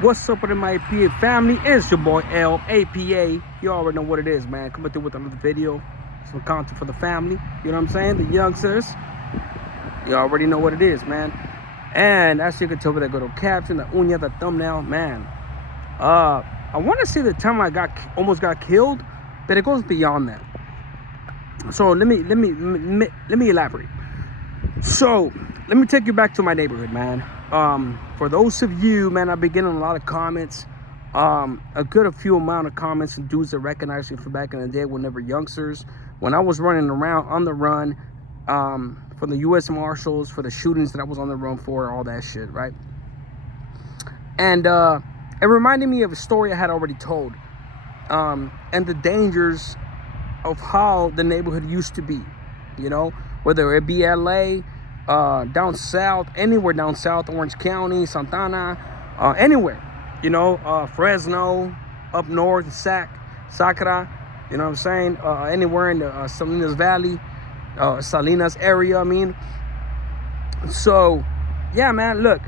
What's up with my APA family? It's your boy L APA. You already know what it is, man. Coming through with another video, some content for the family. You know what I'm saying? The youngsters. You already know what it is, man. And as you can tell by the good caption, the uña, the thumbnail, man. I want to say the time I almost got killed, but it goes beyond that. So let me elaborate. So let me take you back to my neighborhood, man. For those of you, man, I've been getting a lot of comments. A few amount of comments and dudes that recognize me from back in the day when they were youngsters. When I was running around on the run, for the U.S. Marshals, for the shootings that I was on the run for, all that shit, right? And it reminded me of a story I had already told, and the dangers of how the neighborhood used to be, you know, whether it be LA, down south, anywhere down south, Orange County, Santana, anywhere, you know, Fresno, up north, Sacra, you know what I'm saying, anywhere in the Salinas Valley, Salinas area, I mean. So, yeah, man, look,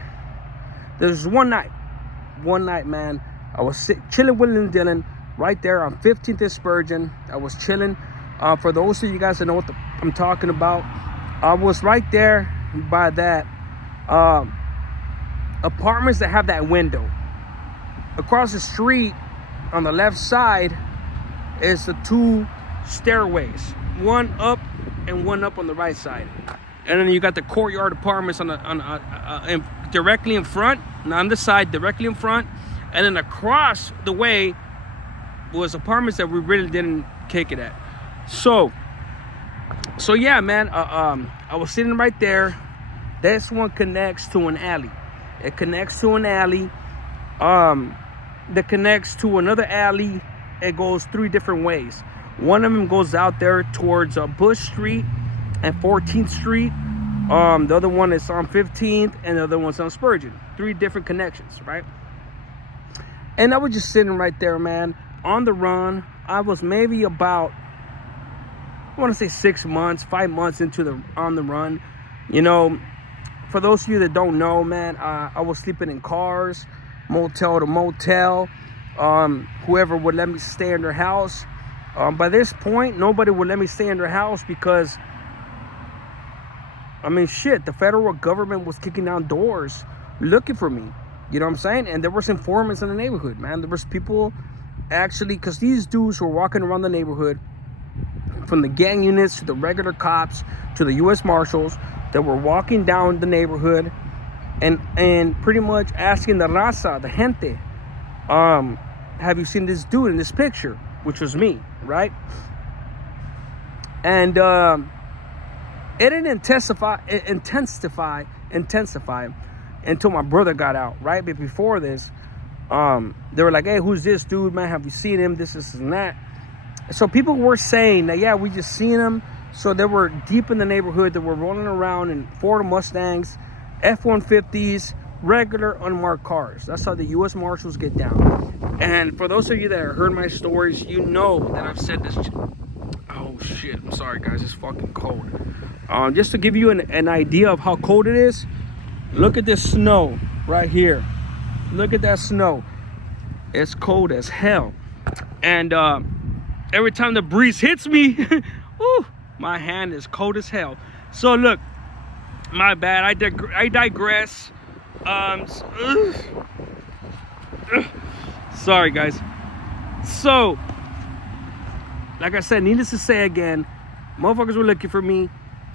there's one night, man, I was chilling with Lynn Dillon right there on 15th and Spurgeon. I was chilling. For those of you guys that know what I'm talking about, I was right there by that apartments that have that window. Across the street on the left side is the two stairways, one up and one up on the right side. And then you got the courtyard apartments directly in front, and on the side directly in front, and then across the way was apartments that we really didn't kick it at. So yeah, man, I was sitting right there. This one connects to an alley. It connects to an alley that connects to another alley. It goes three different ways. One of them goes out there towards Bush Street and 14th Street. The other one is on 15th, and the other one's on Spurgeon. Three different connections, right? And I was just sitting right there, man, on the run. I was maybe about, I want to say 6 months, 5 months into on the run. You know, for those of you that don't know, man, I was sleeping in cars, motel to motel. Whoever would let me stay in their house. By this point, nobody would let me stay in their house because, I mean, shit, the federal government was kicking down doors looking for me. You know what I'm saying? And there was informants in the neighborhood, man. There was people actually, because these dudes were walking around the neighborhood, from the gang units to the regular cops to the U.S. Marshals, that were walking down the neighborhood and pretty much asking the raza, the gente, have you seen this dude in this picture? Which was me, right? And it didn't intensify until my brother got out, right? But before this, they were like, hey, who's this dude, man? Have you seen him? This and that. So people were saying that, yeah, we just seen him. So they were deep in the neighborhood. They were rolling around in Ford Mustangs, F-150s, regular unmarked cars. That's how the U.S. Marshals get down. And for those of you that have heard my stories, you know that I've said this. Oh, shit. I'm sorry, guys. It's fucking cold. Just to give you an idea of how cold it is, look at this snow right here. Look at that snow. It's cold as hell. And every time the breeze hits me, ooh, my hand is cold as hell. So look, my bad. I digress. Sorry, guys. So, like I said, needless to say again, motherfuckers were looking for me.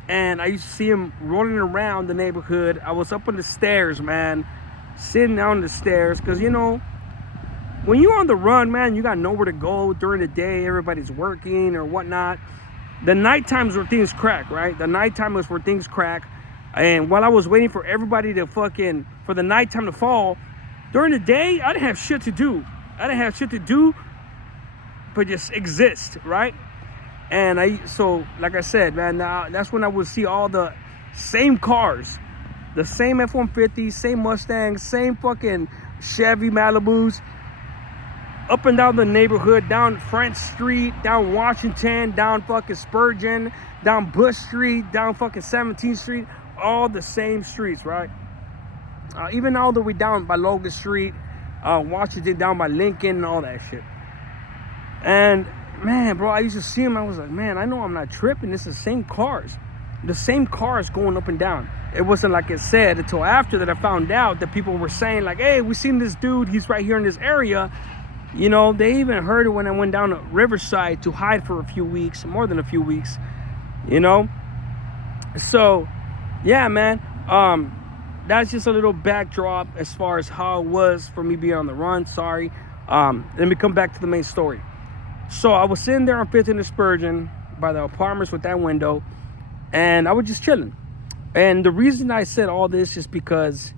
And I used to see him rolling around the neighborhood. I was up on the stairs, man, sitting on the stairs. Because, you know, when you're on the run, man, you got nowhere to go during the day. Everybody's working or whatnot. The night times where things crack, right? The nighttime is where things crack. And while I was waiting for everybody to for the nighttime to fall, during the day, I didn't have shit to do. But just exist, right? And so like I said, man, now that's when I would see all the same cars, the same F-150, same Mustangs, same fucking Chevy Malibus, up and down the neighborhood, down French Street, down Washington, down fucking Spurgeon, down Bush Street, down fucking 17th Street, all the same streets, right? Even all the way down by Logan Street, Washington down by Lincoln and all that shit. And man, bro, I used to see them. I was like, man, I know I'm not tripping. It's the same cars. The same cars going up and down. It wasn't like it said until after that I found out that people were saying like, hey, we seen this dude. He's right here in this area. You know, they even heard it when I went down to Riverside to hide for a few weeks, more than a few weeks, you know? So, yeah, man, that's just a little backdrop as far as how it was for me being on the run. Sorry. Let me come back to the main story. So I was sitting there on 5th and Spurgeon by the apartments with that window, and I was just chilling. And the reason I said all this is because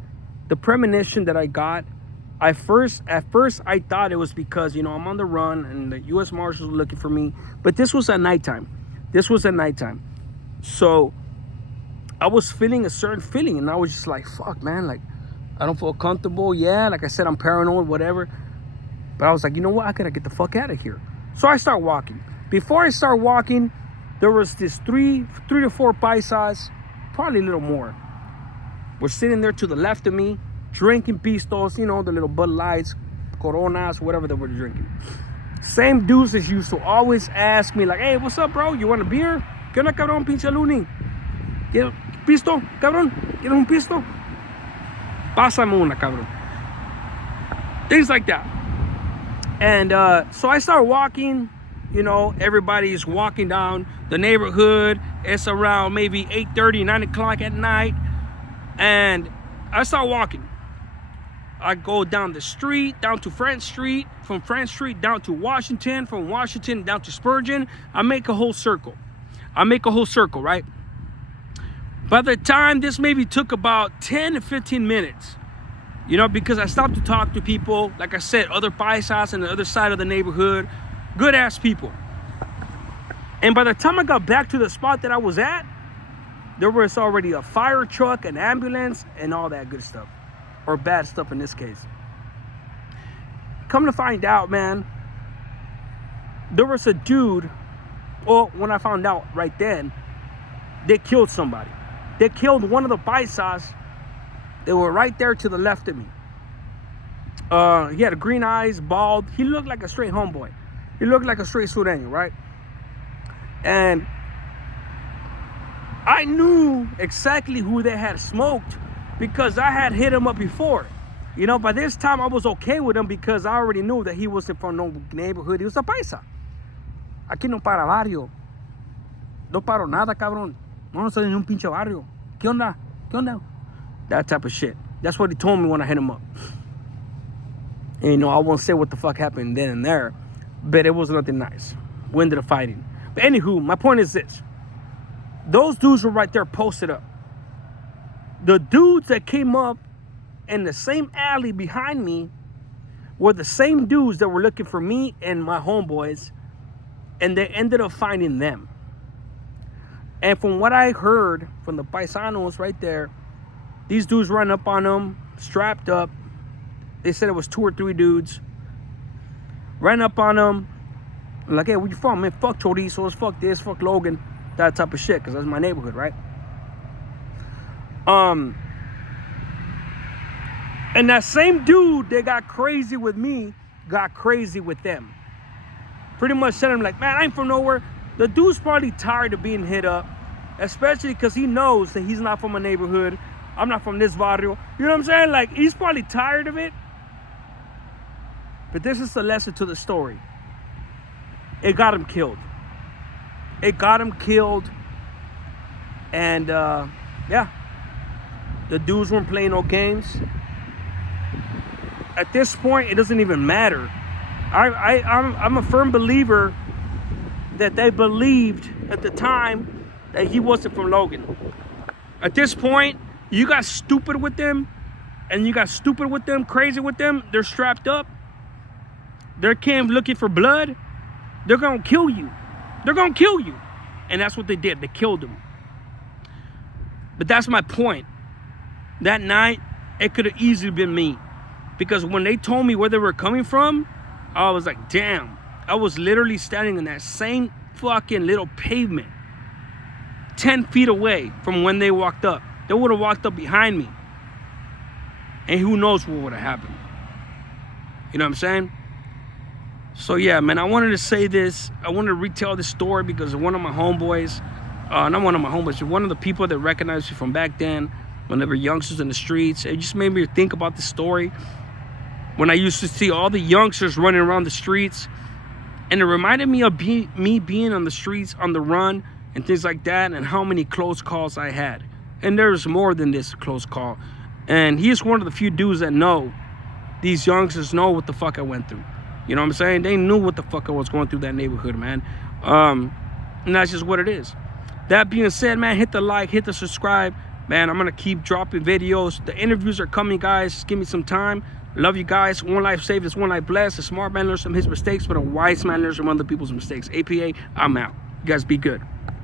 the premonition that I got, at first I thought it was because, you know, I'm on the run and the U.S. Marshals were looking for me. But this was at nighttime. So I was feeling a certain feeling, and I was just like, fuck, man, like, I don't feel comfortable. Yeah, like I said, I'm paranoid, whatever. But I was like, you know what? I gotta get the fuck out of here. So I start walking. Before I start walking, there was this three to four paisas, probably a little more. We're sitting there to the left of me, drinking pistos, you know, the little Bud Lights, Coronas, whatever they were drinking. Same dudes that used to always ask me, like, hey, what's up, bro? You want a beer? ¿Qué onda, cabrón, pinche Luni? ¿Pisto, cabrón? ¿Quieres un pisto? Pásame una, cabrón. Things like that. And so I start walking, you know, everybody's walking down the neighborhood. It's around maybe 8:30, 9 o'clock at night. And I start walking. I go down the street, down to French Street, from French Street down to Washington, from Washington down to Spurgeon. I make a whole circle, right? By the time this maybe took about 10 to 15 minutes, you know, because I stopped to talk to people, like I said, other paisas on the other side of the neighborhood, good ass people. And by the time I got back to the spot that I was at, there was already a fire truck, an ambulance, and all that good stuff. Or bad stuff in this case. Come to find out, man, there was a dude, well, when I found out right then, they killed somebody. They killed one of the paisas. They were right there to the left of me. He had green eyes, bald. He looked like a straight homeboy. He looked like a straight Sureño, right? And I knew exactly who they had smoked because I had hit him up before. You know, by this time I was okay with him because I already knew that he wasn't from no neighborhood. He was a paisa. Aquí no para barrio. No paro nada, cabrón. No soy ni un pinche barrio. ¿Qué onda? ¿Qué onda? That type of shit. That's what he told me when I hit him up. And, you know, I won't say what the fuck happened then and there, but it was nothing nice. We ended up fighting. But anywho, my point is this. Those dudes were right there posted up. The dudes that came up in the same alley behind me were the same dudes that were looking for me and my homeboys, and they ended up finding them. And from what I heard from the paisanos right there, these dudes ran up on them, strapped up. They said it was 2 or 3 dudes. Ran up on them, like, hey, where you from, man? Fuck chorizos, fuck this, fuck Logan. That type of shit, because that's my neighborhood, right? And that same dude that got crazy with me got crazy with them. Pretty much said, I'm like, man, I ain't from nowhere. The dude's probably tired of being hit up, especially because he knows that he's not from a neighborhood. I'm not from this barrio. You know what I'm saying? Like, he's probably tired of it. But this is the lesson to the story. It got him killed. It got him killed. And, yeah. The dudes weren't playing no games. At this point, it doesn't even matter. I'm a firm believer that they believed at the time that he wasn't from Logan. At this point, you got stupid with them, and you got stupid with them, crazy with them. They're strapped up. They're came looking for blood. They're gonna kill you. They're gonna kill you. And that's what they did. They killed him. But that's my point. That night, it could have easily been me. Because when they told me where they were coming from, I was like, damn. I was literally standing in that same fucking little pavement 10 feet away from when they walked up. They would have walked up behind me. And who knows what would have happened. You know what I'm saying? So yeah, man, I wanted to say this. I wanted to retell this story because one of my homeboys, not one of my homeboys, but one of the people that recognized me from back then, when they were youngsters in the streets, it just made me think about this story. When I used to see all the youngsters running around the streets, and it reminded me of me being on the streets, on the run, and things like that, and how many close calls I had. And there's more than this close call. And he's one of the few dudes that know, these youngsters know what the fuck I went through. You know what I'm saying? They knew what the fuck I was going through that neighborhood, man. And that's just what it is. That being said, man, hit the like, hit the subscribe. Man, I'm going to keep dropping videos. The interviews are coming, guys. Just give me some time. Love you guys. One life saved is one life blessed. A smart man learns from his mistakes, but a wise man learns from other people's mistakes. APA, I'm out. You guys be good.